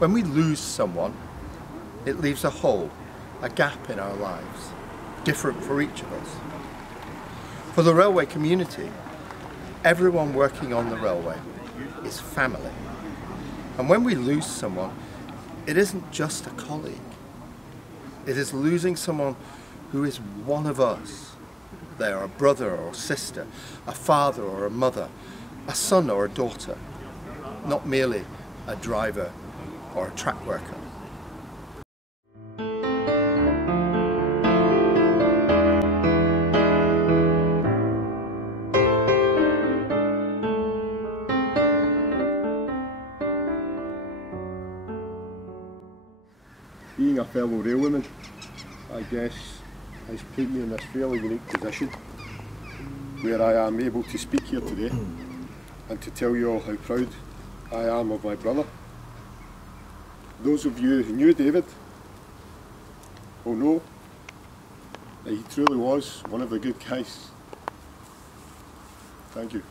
When we lose someone, it leaves a hole, a gap in our lives, different for each of us. For the railway community, everyone working on the railway is family. And when we lose someone, it isn't just a colleague. It is losing someone who is one of us. They are a brother or sister, a father or a mother, a son or a daughter, not merely a driver or a track worker. Being a fellow railwayman, I guess, has put me in this fairly unique position where I am able to speak here today and to tell you all how proud I am of my brother. Those of you who knew David will know that he truly was one of the good guys. Thank you.